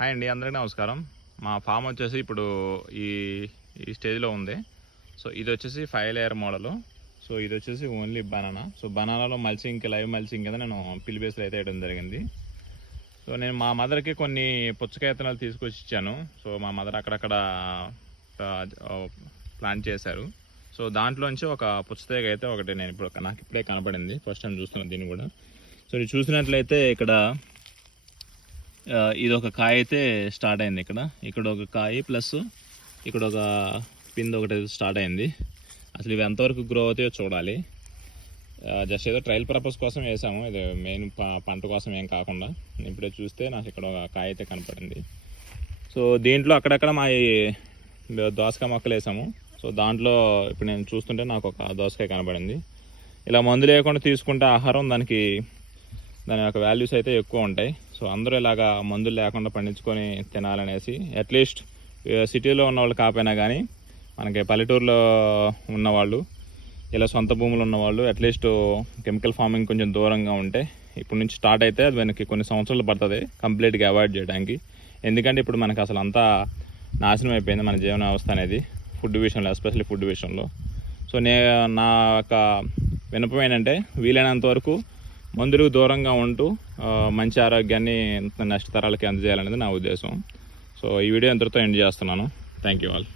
Hi అండి అందరికీ నమస్కారం. మా ఫామ్ వచ్చేసి ఇప్పుడు ఈ ఈ స్టేజ్లో ఉంది. సో ఇది వచ్చేసి ఫైవ్ లేయర్ మోడల్. సో ఇది వచ్చేసి ఓన్లీ బనానా. సో బనానాలో మల్చింగ్ లైవ్ మల్చింగ్ కదా నేను పిలిబేస్లో అయితే వేయడం జరిగింది. సో నేను మా మదర్కి కొన్ని పుచ్చకాయ విత్తనాలు తీసుకొచ్చి ఇచ్చాను. సో మా మదర్ అక్కడక్కడ ప్లాన్ చేశారు. సో దాంట్లోంచి ఒక పుచ్చతేగ అయితే ఒకటి నేను ఇప్పుడు నాకు ఇప్పుడే కనపడింది. ఫస్ట్ టైం చూస్తున్నాను దీన్ని కూడా. సో ఇది చూసినట్లయితే ఇక్కడ ఇది ఒక కాయ అయితే స్టార్ట్ అయింది ఇక్కడ. ఇక్కడ ఒక కాయ ప్లస్ ఇక్కడ ఒక పింది ఒకటి స్టార్ట్ అయింది. అసలు ఇవి ఎంతవరకు గ్రో అవుతాయో చూడాలి. జస్ట్ ఏదో ట్రయల్ పర్పస్ కోసం వేసాము. ఇది మెయిన్ పంట కోసం ఏం కాకుండా. ఇప్పుడే చూస్తే నాకు ఇక్కడ ఒక కాయ అయితే కనపడింది. సో దీంట్లో అక్కడక్కడ మా దోసకాయ మొక్కలు వేసాము. సో దాంట్లో ఇప్పుడు నేను చూస్తుంటే నాకు ఒక దోసకాయ కనపడింది. ఇలా మందు లేకుండా తీసుకుంటే ఆహారం దానికి దాని యొక్క వాల్యూస్ అయితే ఎక్కువ ఉంటాయి. సో అందరూ ఇలాగా మందులు లేకుండా పండించుకొని తినాలనేసి అట్లీస్ట్ సిటీలో ఉన్న వాళ్ళు కాపోయినా కానీ మనకి పల్లెటూరులో ఉన్నవాళ్ళు ఇలా సొంత భూములు ఉన్నవాళ్ళు అట్లీస్ట్ కెమికల్ ఫార్మింగ్ కొంచెం దూరంగా ఉంటే ఇప్పుడు నుంచి స్టార్ట్ అయితే అది మనకి కొన్ని సంవత్సరాలు పడుతుంది కంప్లీట్గా అవాయిడ్ చేయడానికి. ఎందుకంటే ఇప్పుడు మనకి అసలు అంతా నాశనం అయిపోయింది మన జీవన వ్యవస్థ అనేది ఫుడ్ విషయంలో ఎస్పెషల్లీ ఫుడ్ విషయంలో. సో నే నా యొక్క వినపం ఏంటంటే వీలైనంత వరకు మందులకు దూరంగా ఉంటూ మంచి ఆరోగ్యాన్ని నెక్స్ట్ తరాలకి అందజేయాలనేది నా ఉద్దేశం. సో ఈ వీడియో ఇంతటితో ఎండ్ చేస్తున్నాను. Thank you all